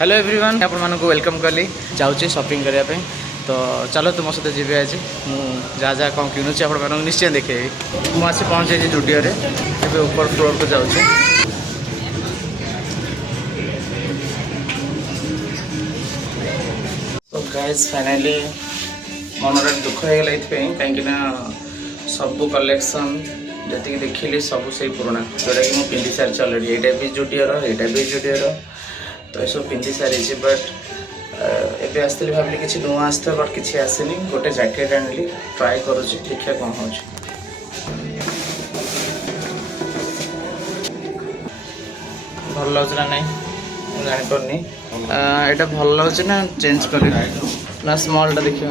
Hello everyone आपण मानक welcome कली जाऊँगी शॉपिंग करने तो चलो तुम सहित जी आज जहाँ जहाँ कौन किणुची आप निश्चय देखेबी मुझे पहुँचे जुडियो ए ऊपर फ्लोर को जाऊँगी। तो गाइस फाइनली मनरे दुख हो गला कहीं सबू कलेक्शन जी देखिली सब से पुराना जोटा कि मुझे पिंधि सारी अलरेडी यहाँ भी जुडियर यहाँ भी जुडियर तो यह पिंधि सारी बट एबे आसली भाविली किसी नुआ आसता बट किसी आसनी गोटे जैकेट आनिली ट्राए करुँच देखिए कौन हो भल लगे ना नहीं जापारे यहाँ भल लगे ना चेंज कर ना स्मॉलटा देखिए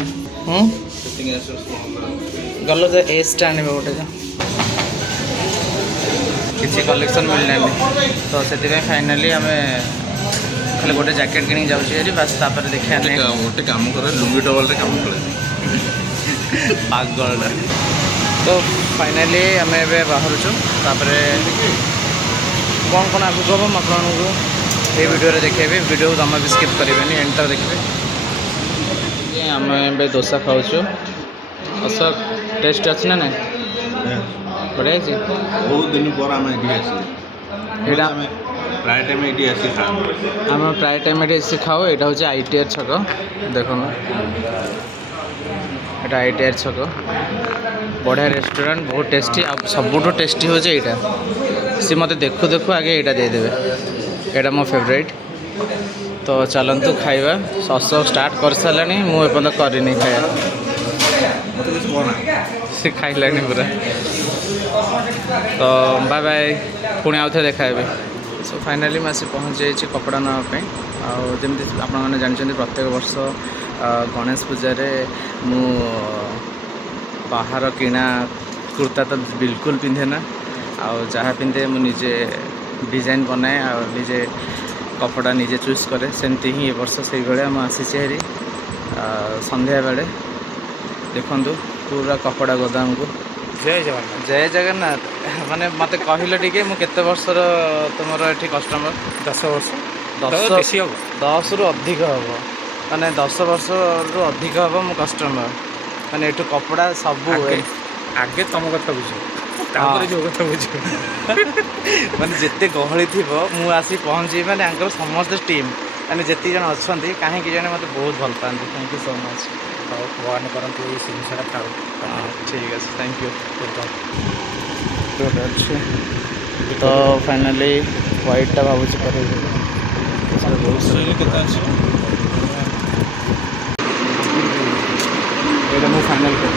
गल जो एसटा आने गोटे किसी कलेक्शन मिलना तो से फाइनाली आम खाली गोटे जैकेट किणी जाऊँगी बास तापर देखा गोटे कम कर लुंगी डबल कम कर पागल तो फाइनाली आम ए बाहर तापर कौन कौन आगे हम आपको ये वीडियो देखेबी वीडियो जमा भी स्किप करेंगे एंड तक देखिए आम ए डोसा खाऊँ अशोक टेस्ट अच्छी ना ना बढ़िया बहुत दिन पर आम प्राय टाइम ये आम प्राय टाइम ये खाओ यहाँ हूँ ITR छक देख यहाँ ITR छक बढ़िया रेस्टोरेंट बहुत टेस्टी आ सबुठ टेस्टी हो यहाँ सी मत देखु देखु आगे यहाँ देदेवे यहाँ मो फेवरेट तो चलतु खाइबा सस स्टार्ट कर सारा मुझे करनी खाया सी खाइलानी पूरा तो बाय बाय पुणी आउ थे देखा सो फाइनाली मैं पहुँच जाइए कपड़ा नापी आमती आपने जानते प्रत्येक वर्ष गणेश पूजा मु बाहर किणा कुर्ता तो बिल्कुल पिंधे ना जहाँ पिंधे मुझे डिजाइन बनाए निजे कपड़ा निजे चूज करे सेमती ही वर्ष से भाया मुझे आसी संध्या बेले देखु पूरा कपड़ा गोदाम को जय जगन्नाथ माने मत कहल टे मुझे वर्षर तुम ये कस्टमर 10 वर्ष 10 रु अधिक हम माने 10 वर्ष रु अधिक हम मो कस्टमर माने ये कपड़ा सब आगे तुम कथा बुझ जो कथा बुझ माने जिते गहली थी मुझे आसी पहुँची माने समस्त टीम माने जिते जन अच्छा कहीं जन मत बहुत भल पाती थैंक यू सो मच भगवान करते ये जिनसा खाओ ठीक है थैंक यू अच्छे तो फाइनाली व्हाइटा भावुँ ये मुझे फाइनाल कर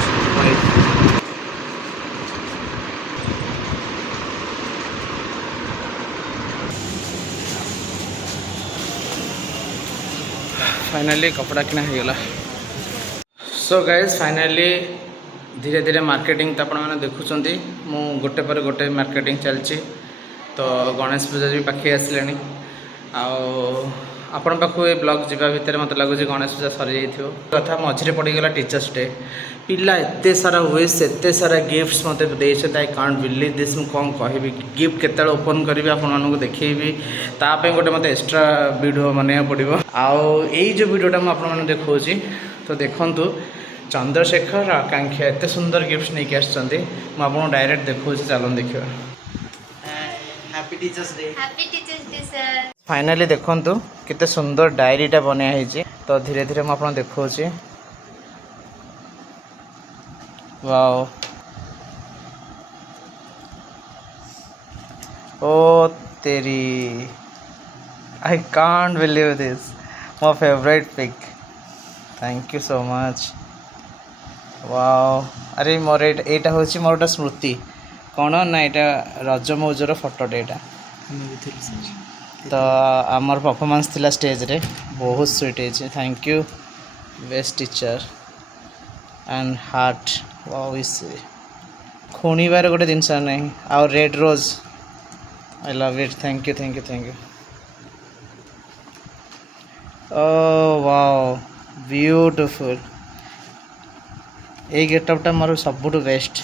फाइनाली कपड़ा किना होगा सो गाइज फाइनाली धीरे धीरे मार्केटिंग तो आपने देखुं मु गोटे पर गोटे मार्केटिंग चलती तो गणेश पूजा भी पाखे आसले आपण पाखु ये ब्लॉग जावा भितर मत लगुच गणेश पूजा सरी जाइए कथा मझे पड़गला टीचर्स डे पिला एत सारा विश एत सारा गिफ्ट्स मत देते आई कांट बिलीव दिस मुझे कौन कह गिफ्ट केत ओपन करी आपको देखी ताप गोटे मत एक्सट्रा वीडियो मानवा पड़ो आई जो वीडियोटा मुझे देखा तो देखु चंद्रशेखर आकांक्षा एत सुंदर गिफ्ट नहीं आपको डायरेक्ट देखा चलन देखा happy teachers day sir finally देखु केते सुंदर डायरीटा बनाई तो धीरे धीरे मुझे देखा वाओ ओ तेरी आई कांट बिलीव दिस मो favourite pic thank you so much wow अरे मोर एटा हूँ मोर गोटे स्मृति कौन ना यहाँ रज मौजर फोटोटे यहाँ तो आमर परफॉर्मेंस थिला स्टेज रे बहुत स्वीट है thank you best teacher and heart wow इस खुणीबार गोटे जिनस नहीं आउ red rose I love it thank you thank you thank you oh wow beautiful ये गेटअपटा मोर सबुठ बेस्ट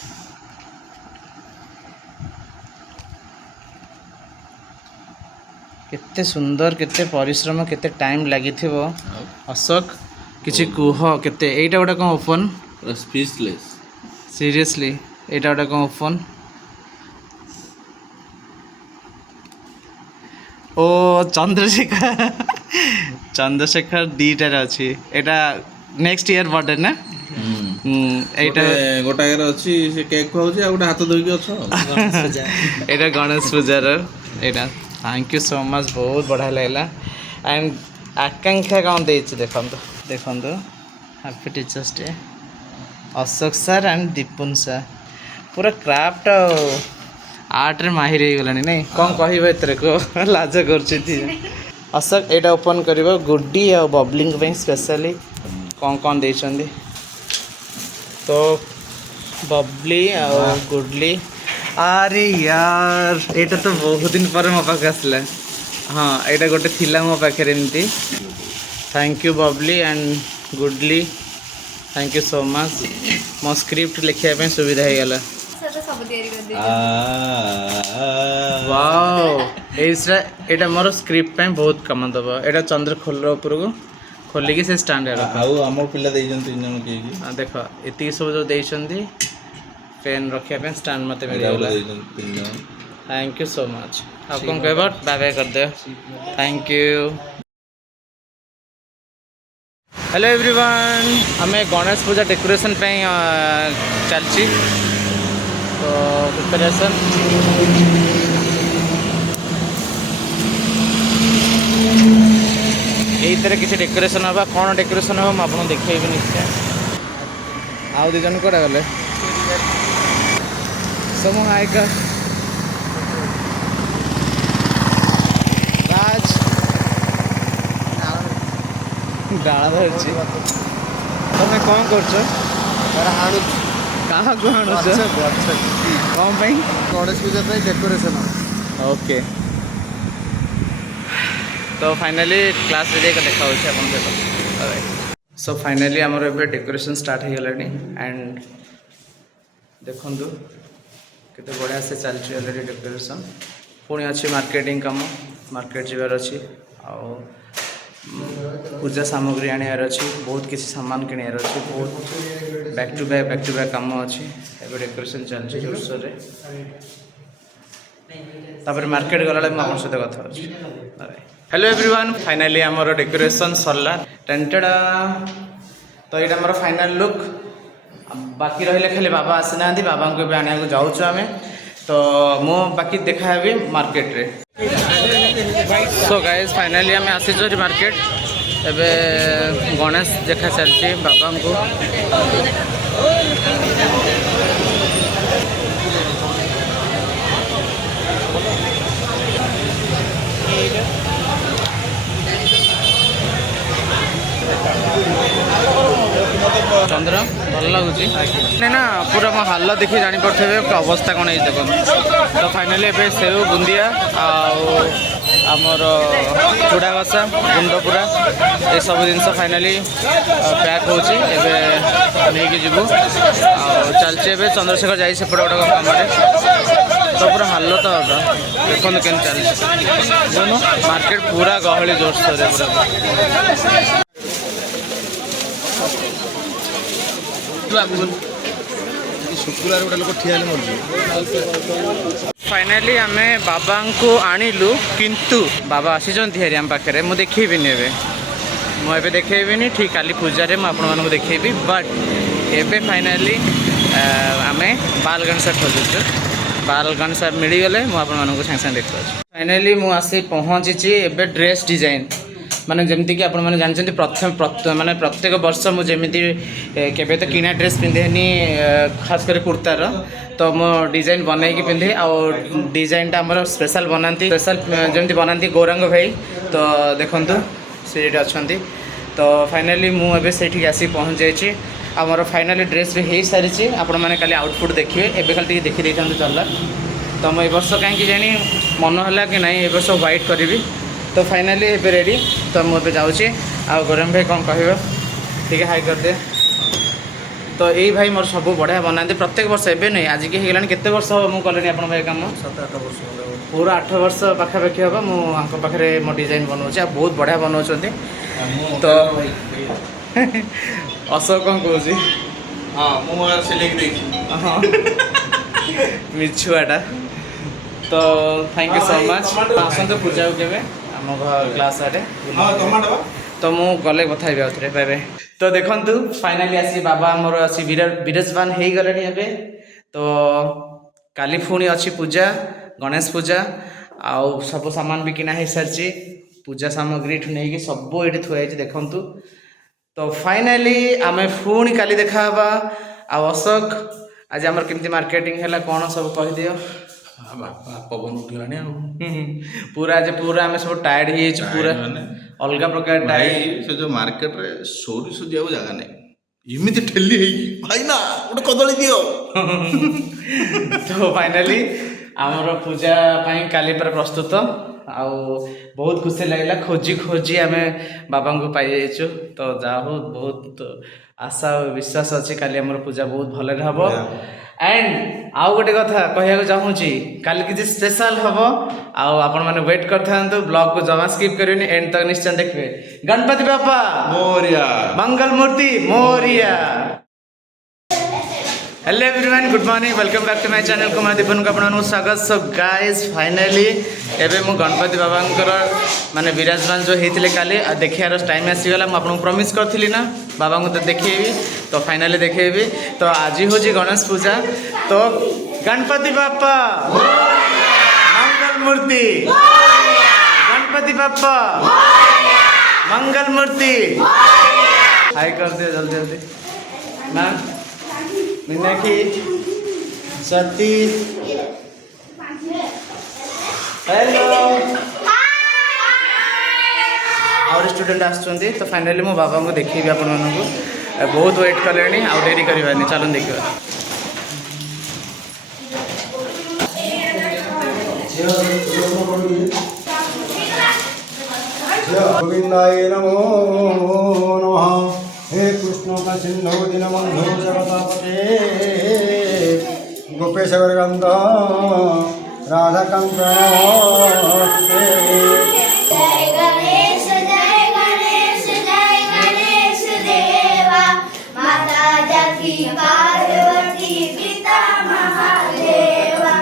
केते केते सुंदर केते परिश्रम केते टाइम लागिथिबो अशोक किछि कुह केते एटा गोटा कोन ओपन स्पीचलेस सीरियसली एटा गोटा कोन ओपन ओ चंद्रशेखर दीटार अच्छी एटा नेक्स्ट ईयर बर्थडे ना एटा गोटाए अच्छी से केक खाऊची आ गोटे हाथ धोइकी अछ एटा गणेश पूजार एटा थैंक यू सो मच बहुत बढ़िया लगला एंड आकांक्षा कौन देछि देखंतु happy teachers day Ashok sir and Dipun sir पूरा क्राफ्ट आर्ट रे माहिर हो गलानी नहीं कौन कहबो एतरे को लाज करछि अशोक एटा ओपन करिवो गुड्डी और बबलिंग पे स्पेशली कौन देछंदी तो बबली और गुडली अरे यार एटा तो बहुत दिन पर मो पाखे आसला हाँ एटा गोटे थिला मो पाखे एमती thank you Babli and goodly thank you so much मो स्क्रिप्ट लिखिया पे सुविधा हो गला वाओ एटा मोर स्क्रिप्ट पे बहुत कम दबा एटा चंद्र खोल ऊपर को खोलिकी से स्टैंड रख आउ हमर पिला देइजन तीन जन के देख एति सब जो देइछंदी पेन रखिया पे स्टैंड मते मिल गला थैंक यू सो मच आप कौन कहबो बाय बाय कर दे थैंक यू हेलो एवरीवन हमें गणेश पूजा डेकोरेशन पे चलची तो प्रिपरेशन यही तरह किसी डेकोरेशन हवा कौन डेकोरेशन हम आपको देखेबी निश्चय आउ दी जन कोड़ा गले समूह आयका राज डाला धरछि तमे कौन करछो हाणु कहाँ को हाणुछ कौन पे गणेश पूजा पे डेकोरेशन ओके तो फाइनली क्लास रे देखा अपन देखो सो फाइनली आमर ए डेकोरेशन स्टार्ट हो गलानी एंड देखु केते बढ़िया से चलछि ऑलरेडी डेकोरेशन पुणी अच्छी मार्केटिंग काम मार्केट जीवार अच्छी आउ पूजा सामग्री आनियार अच्छी बहुत किसी सामान किनियार अच्छी बहुत बैक टू बैक काम अच्छी एबे डेकोरेशन चलछि जोरसोर रे तापर मार्केट गला मैं आपन सहित कथा अछि हेलो एवरीवन फाइनली आमर डेकोरेशन सरला टेंटेडा तो ये आमर फाइनल लुक बाकी रहिले खाली बाबा आसीना बाबा को आने को जाऊँ आम तो मु बाकी देखा भी मार्केट रे सो गाइस फाइनली आम आसीचु मार्केट एबे गणेश देखा चलती बाबा को चंद्र भल लगुच ना पूरा मो हाल देखी जापे अवस्था कौन है देख तो फाइनाली ए सेव बुंदिया आमर चूड़ा घसा गुंड पूरा ये सब जिन फाइनाली पैक हो जीवु चलचे चंद्रशेखर जाए सेपटे गोटे कम तो पूरा हाल तो देखो के चलती मार्केट पूरा गहली जोरसोर पूरा शुक्रवार गोटे लोक ठिया मर फाइनाली आम बाबा को आणिलु किंतु बाबा आसी आम पाखे मुझे देखेबिनी मुझे देखेबिनी ठीक काली पूजा मुझे देखेबी बट एबे फाइनाली आम बाल गणेश खोजुचु बाल गणेश मिलगले मुझे सागे सागे देखा फाइनाली मुझे पहुँची एबे ड्रेस डिजाइन माने जमती कि आपण माने जानछन्ती प्रथम माने प्रत्येक वर्ष मु जेमिति केबे तो किना ड्रेस पिंधेनी खास कर कुर्तार तो मो डिजाइन बनाई कि पिंधे आ डिजाइन टा हमर स्पेशल बनांती स्पेशल जेमिति बनांती गौरांग भाई तो देखंतु सेठी अछंती तो फाइनली मु एबे सेठी आसी पहुंच जाईची हमर फाइनली ड्रेस भी हे सारी छी आपण माने खाली आउटपुट देखिए एबे खाली देखि देखांतु चलला तो म ए वर्ष काहे कि जानी मन होला कि नहीं ए वर्ष व्हाइट करबी तो फाइनाली एबे रेडी तो मुझे जाऊँगी आ गौरम भाई कौन कह ठीक है हाई कर दे तो यही भाई मोर सब बढ़िया बनाते प्रत्येक वर्ष एवं नहीं आज की होगा केते वर्ष हम मुझे कले आप भाई कम 7-8 वर्ष हो पूरा 8 वर्ष पाखापाखि हम मुझे मो डिजाइन बनाऊँ बहुत बढ़िया बनाऊँ तो अशोक कौन कौन हाँ मुझे सिलेक्ट हाँ मिछुआटा तो थैंक यू सो मच आसतु पूजा के आम घर क्लास आड़े तो मु गले कथा आउे बाय बाय तो देखंतु फाइनाली आसी बाबा मोर आसी विराजमान हो गले एवं तो काली पुणी अच्छी पूजा गणेश पूजा आउ सब सामान भी किना हो सारी पूजा सामग्री ठू नहीं सब ये थुआई देखंतु तो फाइनाली आम पुणी काली देखा आ अशोक आज आमर केमती मार्केटिंग है कौन सब कह दियो पवन उठिलानी पूरा आज पूरा आम सब टायर्ड हो पूरा अलग प्रकार टायर्ड से जो मार्केट रे सोरी सुजिया जगह नहीं इमिति ठेली है भाई ना गोटे कदली दियो तो फाइनाली आमर पूजा पाई काली पर प्रस्तुत आउ बहुत खुशी लगे खोजी खोजी आम बाबा को पाई जाइछु तो जा हो बहुत आशा और विश्वास अच्छे काली आमर पूजा बहुत भले हम एंड आउ गोटे कथा कहूँ चाहूँगी काली किसी स्पेशल हम आपण मैंने वेट कर ब्लॉग को जमा स्किप करें एंड तक निश्चय देखिए गणपति बापा मोरिया मंगल मूर्ति Morya. Hello everyone good morning welcome back to my channel Kumar Dipan को आपको स्वागत। सो गाइस फाइनाली एबे मु गणपति बाबांकर माने विराजमान जो होते काली देखार टाइम आसीगला मुझे प्रमिश करी ना बाबा को तो देखेबी तो फाइनाली देखेबी तो आज हूँ गणेश पूजा तो गणपति बापा मंगल मूर्ति गणपति बापा मंगल मूर्ति हाय कर दियो जल्दी जल्दी मैम मीनाक्षी सती हेलो और स्टूडेंट आसुँच तो फाइनाली मो बाबा को देखी आपण मानक बहुत वेट कले आउ डेरी करवानी चलो देखा गोविंदाय नमो नमः। हे कृष्ण का सिंधु दीनबंधु जगतापते गोपेश गंध राधाकांत नमस्ते। जय गणेश देवा माता जगती पार्वती पिता महादेवा।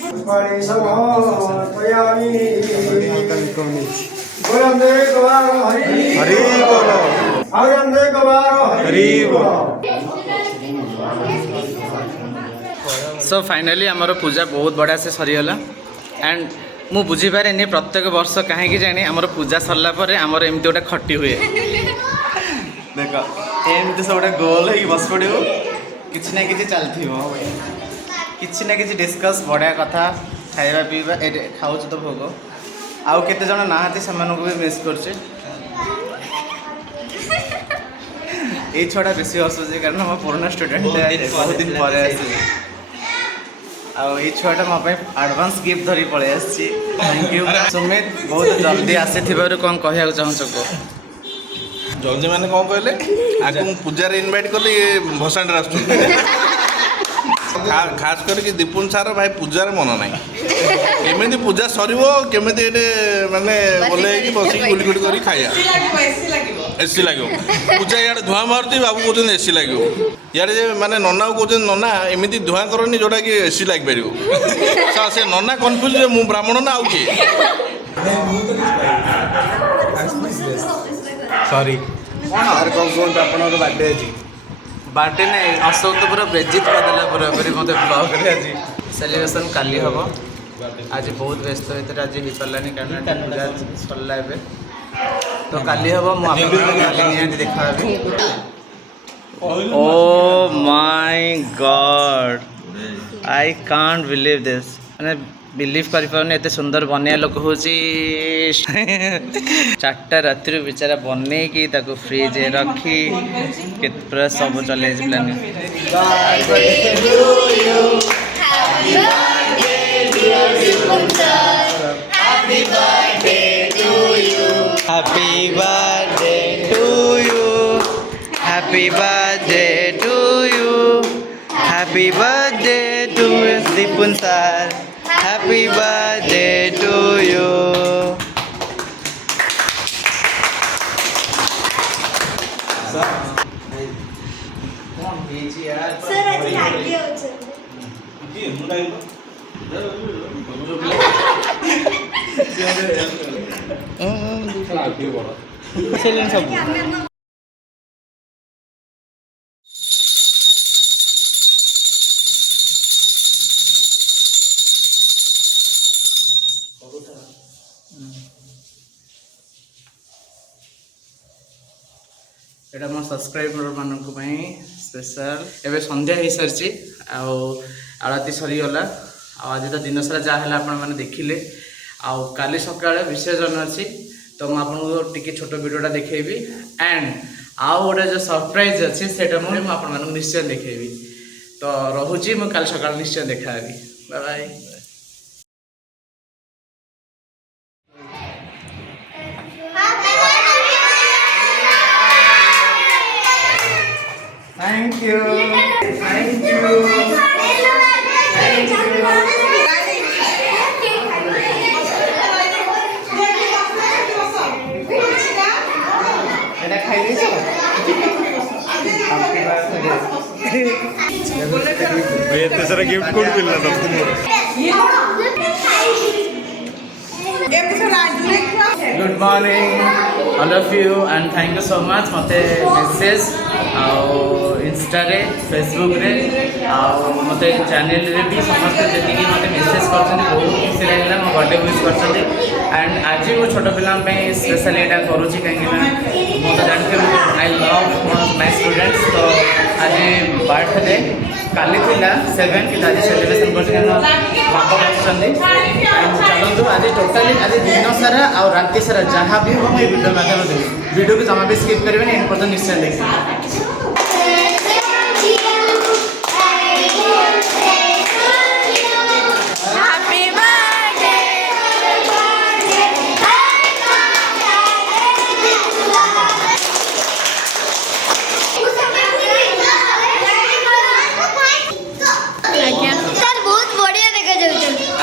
पुष्पाणि समर्पयामि। गोविंदे गवारो हरि बोल गोविंदे गवारो हरि बोल। सो फाइनाली आमर पूजा बहुत बढ़िया से सरीगला एंड मु बुझीपारे प्रत्येक वर्ष कहीं जानी आमर पूजा सरला पर आमर एमती गोटे खटी हुए देख एमती सब गोटे गोल हो बस पड़ो किसी ना कि चलती किसी ना कि डिस्कस बढ़िया कथा खाଇବା पीवा खाऊँ तो भोग आउ केते जन नाहाती से भी मिस कर छुआ बेसी हसुचे कारण मो पुराना स्टूडेंट बहुत दिन पर आई छुआटा मो एडवांस गिफ्ट धरी पलि आसी थैंक यू सुमित बहुत जल्दी आसी कौन कहना चाहूँ कह जल्दी मैंने कौन कहले आगे पूजा इनवाइट कली भसाणी आस खास करके दीपुन सार भाई पूजार मन ना केमी पूजा सर केमी मानने बोले बस गुलिगुड़ी कर खाया एसी लगे पूजा इे धुआं मारुति बाबू कहते एसी लगे इे मानने नना को कहते नना एमती धुआं करनी जोटा कि एसी लग पार से नना कन्फ्यूज मु ब्राह्मण ना आउ किए सॉरी यार कौन कौन आपन बर्थडे अछि बार्डे नहीं अशोक तो पूरा बेजित करदेला पूरा मत ब्लॉग आज सेलिब्रेशन काली हम आज बहुत व्यस्त होते आज हो पारानी कारण पूजा सरला तो काली हम मुझे देखा oh my God I can't believe this मैंने बिलीव कर एते सुंदर बनया लोक हूँ 4टा राति बेचारा बने कि फ्रिज रखी पूरा सब चले plan Happy birthday to you. Happy birthday to you. Happy birthday to you. Happy birthday to Dipun sir. Happy birthday to you. Sir, I thank you also. एटा मो सब्सक्राइबर मानक स्पेशल एवं संध्या हो सारी आरती सरीगला आज तो दिन सारा जहाँ आपण देखिले काली सका विसर्जन अच्छी तो मुझे छोट वीडियोटा देखेबी एंड आउ गोटे जो सरप्राइज अच्छी से मुझे निश्चय देखेबी तो रोची मुझे काली सका निश्चय देखा bye bye. Thank you. Thank you. एते सारा गिफ्ट कोड मिलला Good morning all of you and thank you so much मते मेसेज इंस्टा रे फेसबुक रे मते चैनल रे भी समस्त जति कि मते मेसेज करछन बहुत खुशी लागला मो बर्थडे विश करछन एंड आज वो छोट पिला पे स्पेशल एटा करूची काहे ना मो तो जानते आई लव माय स्टूडेंट्स तो आज बर्थडे काली थिला 7 कि आज सेलिब्रेशन करछन बापा आछन चलतु आज टोटाली आज दिन सारा और राति सारा जहाँ भी हम वीडियो माध्यम वीडियो को जमा भी स्किप करेंगे इन पर निश्चय देखिए।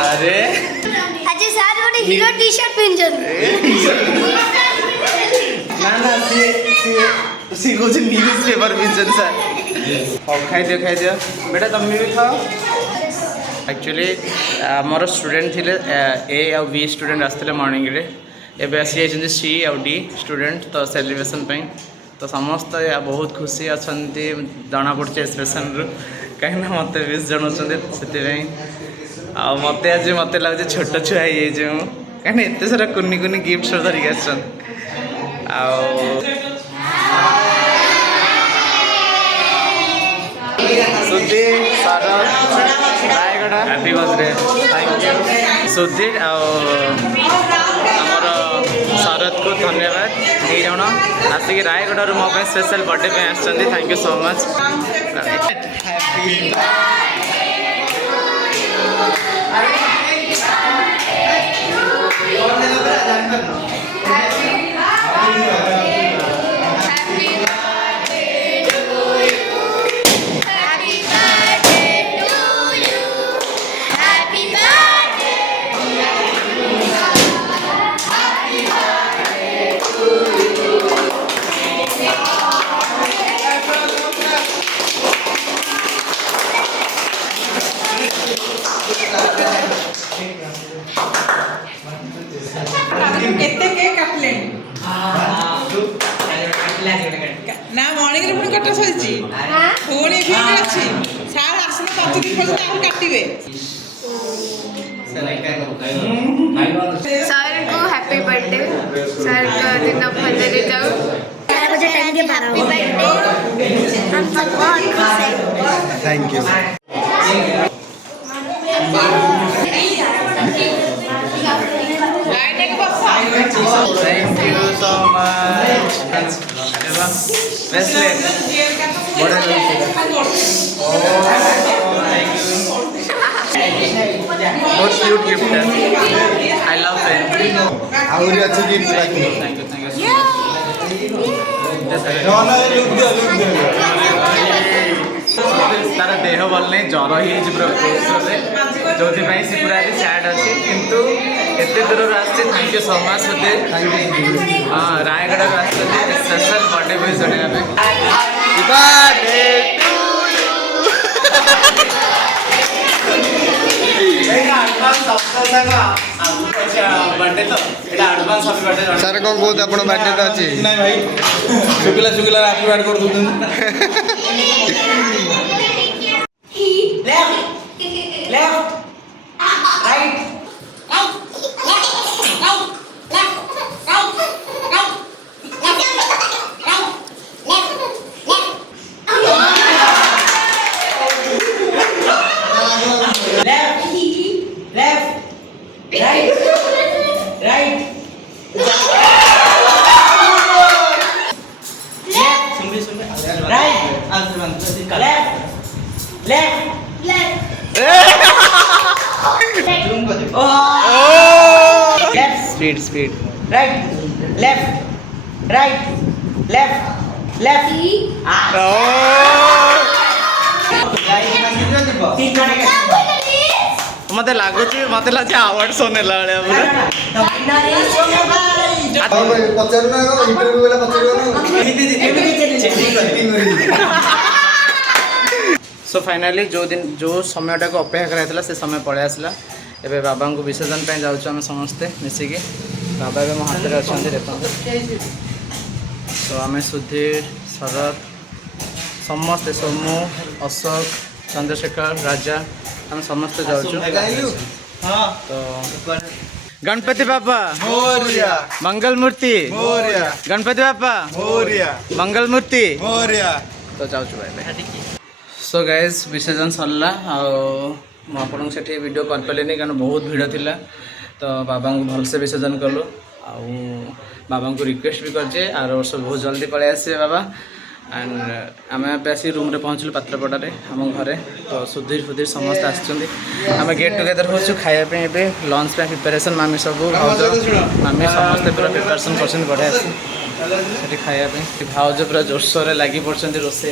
अरे आज सर गोटे हीरो टी शर्ट पिंजन ना ना सी कुछ न्यूज़ पेपर पिंजन सर और खाई दियो बेटा तुम भी खाओ। एक्चुअली मोर स्टूडेंट थिले ए और बी स्टूडेंट आसते मॉर्निंग रे एबे आसी जाइछन सी और डी स्टूडेंट तो सेलिब्रेशन पे तो समस्त बहुत खुशी अच्छे जना पड़े एक्सप्रेशन रु कहीं मत विश जनाऊँ से मत आज मत लगे छोट छुआ हो कहीं एत सारा कुनी कुनी गिफ्ट सब धरिक आसन Sudhi Sharad Raigarh happy birthday thank you Sudhi आमर शरद को धन्यवाद दु जन आसिक रायगढ़ मो स्पेशल बर्थडे पे आसछन्ती थैंक यू सो मच। केते केक काटले ना मॉर्निंग रे पुणी कटा सहिची पुणी फिर अछि सार आसन पाती फल तार काटिबे सर को हैप्पी बर्थडे सर का दिन भलरे जाओ 11 बजे टाइम के 12 बर्थडे हम सब बहुत खुश हैं। Thank you. Thank you so much. Bracelet. बहुत क्यूट गिफ्ट है. I love it. ଆହୁରି ଅଛି ଗିଫ୍ଟ ବାକି Thank you. ତାର ଦେହ ଭଲ ନାହିଁ, ଜ୍ୱର ହେଇଯାଇଛି ପୁରା ଜୋରସୋରରେ, ଯୋଉଥିପାଇଁ ସେ ପୁରା ଆଜି ସ୍ୟାଡ୍ ଅଛି. କିନ୍ତୁ ଏତେ ଦୂରରୁ ଆସିଛି. Thank you so much Sudhir. ହଁ, ରାୟଗଡ଼ାରୁ ଆସିଛନ୍ତି ସ୍ପେଶାଲ ବର୍ଥଡେ ୱିଶ୍ ଜଣାଇବା ପାଇଁ. बर्थडे तो एडवांस हैप्पी बर्थडे. ସାର୍ କ'ଣ କହୁଛନ୍ତି ଆପଣ ବାର୍ଥଡେ ଅଛି ନାଇଁ ଭାଇ ଶୁଖିଲା ଶୁଖିଲା ଆଶୀର୍ବାଦ କରିଦେଉଛନ୍ତି. स्पीड राइट लेफ्ट मत लगुच मत लगे अवार्ड शो नेला ପଚାରୁ ନା ଇଣ୍ଟରଭ୍ୟୁ ଗଲା ପଚାରିବ ନା सो फाइनाली जो समयटा को अपेक्षा कराइला से समय पड़े आसला. एबे बाबा को विसर्जन पे जाऊँ आम समस्ते मिसिकी. बाबा ए मो हाथ में अच्छा देखते. सो आम सुधीर शरद समस्ते सोमू अशोक चंद्रशेखर राजा आम समस्ते जाऊँ. तो गणपति बापा मंगल मूर्ति गणपति बापा मंगल मूर्ति तो जाऊँ भाई. सो गाइज विसर्जन सरला आपको से वीडियो कर पारे कारण बहुत भिड़ थिला. तो बाबा को भलसे विसर्जन कलु बाबा को रिक्वेस्ट भी करजे आर वर्ष बहुत जल्दी पलि आसे बाबा. एंड आम आसी रूम रे पहुँचलु पात्रपड़े आम घरे. तो सुधीर फुधीर समस्त आम गेट टुगेदर हो खायापी ए लंच पे प्रिपेरेसन मामी सब भाउज मामी समस्ते पूरा प्रिपेरेसन कर बढ़िया से खायापी भाउज पूरा जोरसोर लगी पड़ते रोसे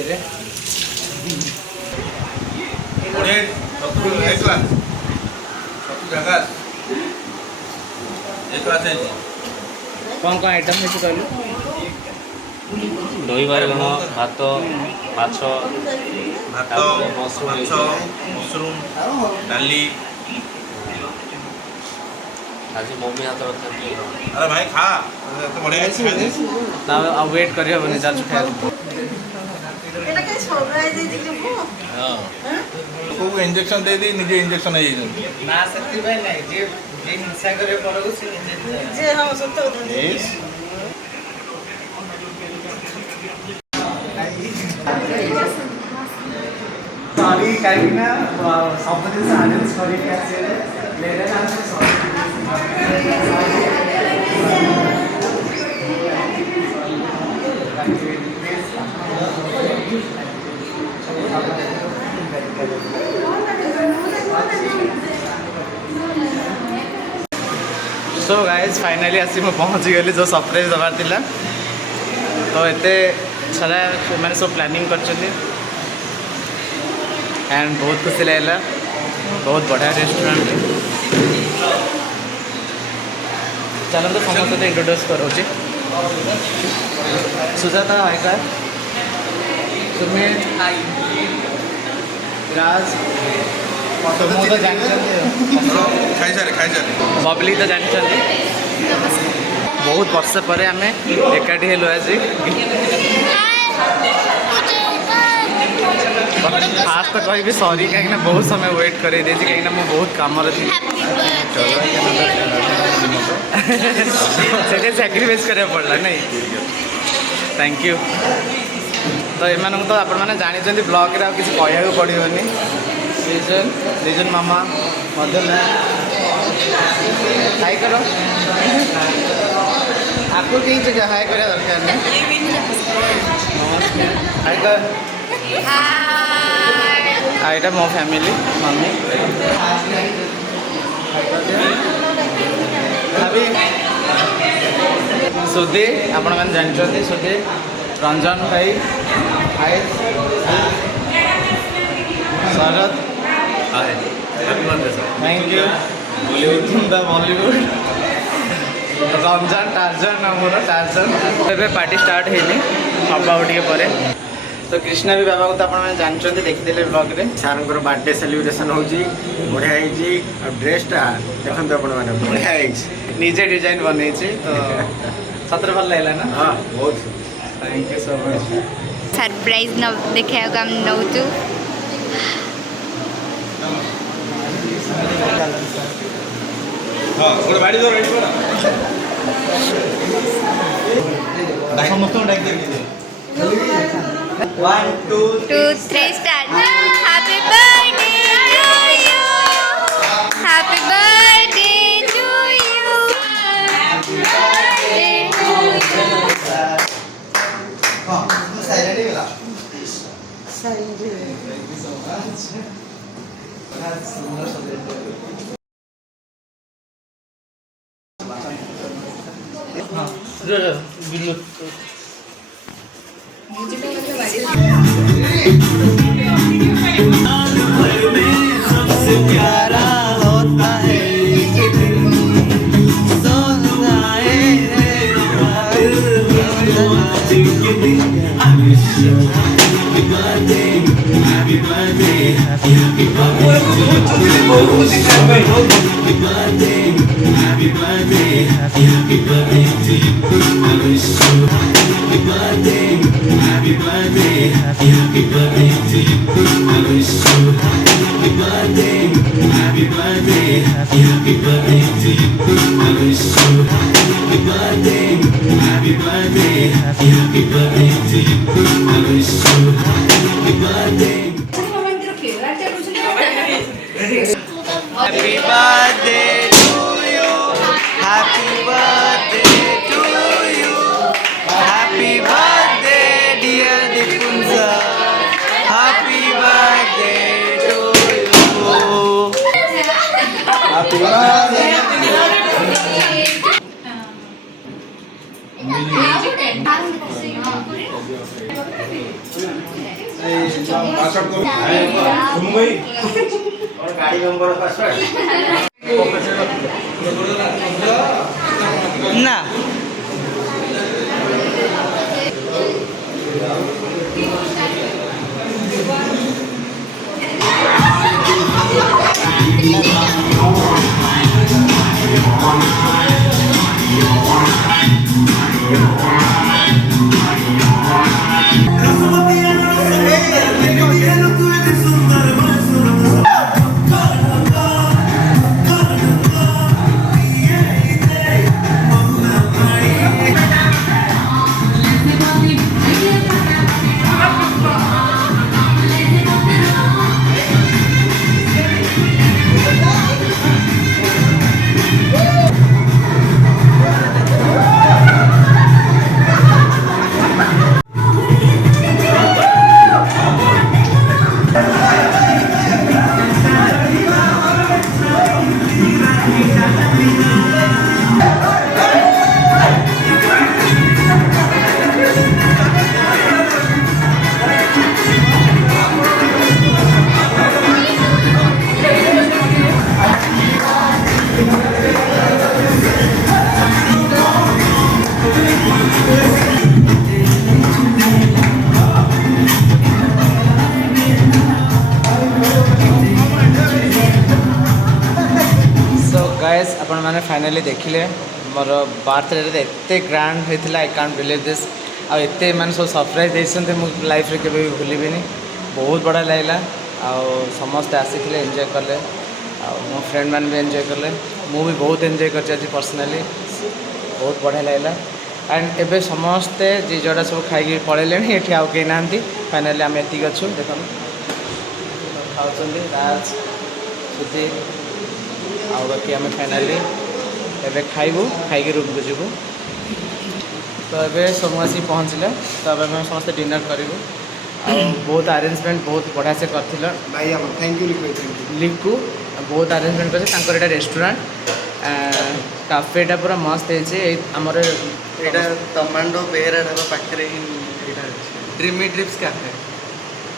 कौन कौन आइटम है कहलु. दही बाइगण भात माछ मशरूम डाली. आज मम्मी हाथ अरे भाई खा बढ़िया वेट कर जाऊँ खाया. इंजेक्शन दे दी निजे इंजेक्शन है ना से नहीं जे हिंसा करे परगु से जे हम सत्य सॉरी कहीं ना सब दिन सारे सॉरी कैसे मेरे नाम से सॉरी. सो गाइज फाइनाली आसी मैं पहुँची गली जो सरप्राइज दबार थिला. तो एते सारा मैंने सब प्लानिंग कर एंड बहुत खुशी लगला. बहुत बढ़िया रेस्टोरेंट. चलो तो समस्त इंट्रोड्यूस करोची. सुजाता हायकर सुमित राज तो जानते खाई सारे बबली तो जानते बहुत वर्ष पर आम एकाठी हेलु आज. फास्ट तो कह सॉरी कहीं बहुत समय वेट कर कहीं मुझे बहुत कम थी सैक्रिफाइस करा पड़ा नहीं. Thank you. तो एम तो आपण मैंने जानी ब्लॉग रे किसी कहू पड़ोनी. रिजन मामा मदन हाई करो आपको कहीं हाय करा दरकार नहीं हाय कर आईटा मो फैमिली मम्मी अभी सुधी आपण मैंने जानते सुधी रंजन भाई hi Sharad thank you Bollywood Ranjan Tarzan आमर टार्जन एबे पार्टी स्टार्ट होनी हम आउ टे पर तो कृष्णा भी बाबा को तो आप जानते देखीदे ब्लॉग रे ସାର୍ ଙ୍କର ବାର୍ଥଡେ ସେଲିବ୍ରେସନ୍ ହେଉଛି ବଢ଼ିଆ ହେଇଛି ଆଉ ଡ୍ରେସ୍ଟା ଦେଖନ୍ତୁ ଆପଣମାନେ ବଢ଼ିଆ ହେଇଛି निजे डिजाइन बनी तो सतर भल लगे ना ହଁ ବହୁତ thank you so much surprise न देखा हम नौचु ଗୋଟେ ବାଡ଼ି ଧର ଏଇଠି ପରା ସମସ୍ତଙ୍କୁ ଡାକି ଦେବି 1 2 2 3 start happy birthday to you happy birthday to you happy birthday to you silent ही गला Happy birthday to you. Happy birthday to you. Happy birthday dear Dipunza. Happy birthday to you. Happy birthday. ଗାଡ଼ି number password ना guys आपण मैंने finally देखिले मोर birthday एते grand होता आई can't believe this आते मैंने सब सरप्राइज देते मुझे लाइफ रे केबे भी भूलिबिनी बहुत बड़ा लगला समस्ते आसीथिले एंजॉय कले मो फ्रेंड मैंने भी एंजॉय कले मु भी बहुत एंजॉय कर पर्सनाली बहुत बढ़िया लगला एंड एबे समस्ते जी जोड़ा सब खाई पड़े ये आउ कहीं ना फाइनाली आम एति अच्छु देख खाऊँ राज सुधी आ बाकी आम फाइनाली एबे खाइबू खाई रूम को जीवु तो ये सोमू आसिक पहुँचले तो अब आम समस्ते डिनर करूँ बहुत अरेंजमेंट बहुत बढ़िया से कर भाई थैंक यू लिखू बहुत अरेंजमेंट कर रेस्टोरेंट काफेटा पूरा मस्त होमर ଏଇଟା ତମାଣ୍ଡୋ ବେହେରା ଢାବା ପାଖରେ ହିଁ ଏଇଟା ଅଛି ଡ୍ରିମି ଡ୍ରିପ୍ସ କାଫେ।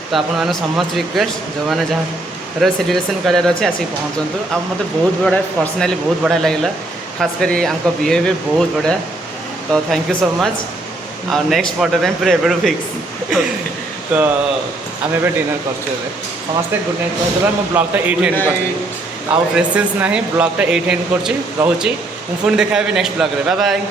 तो आपण मैंने समस्त रिक्वेस्ट जो मैंने जहाँ सेलिब्रेशन करार अच्छे आसिक पहुँचतु आ मत बहुत बढ़िया पर्सनाली बहुत बढ़िया लगे खासकर आंक बिहेवियर बहुत बढ़िया तो थैंक यू सो मच आ नेक्स्ट बर्थडे टाइम पूरा एवं फिक्स तो आम ए डिनर कर समस्ते गुड नाइट कहते मो ब्लॉगटा 8 एंड कर आउ प्रेसेंस ना ब्लॉगटा 8 एंड कर रोचे पुणी देखा नेक्स्ट ब्लॉग रे बाय बाय।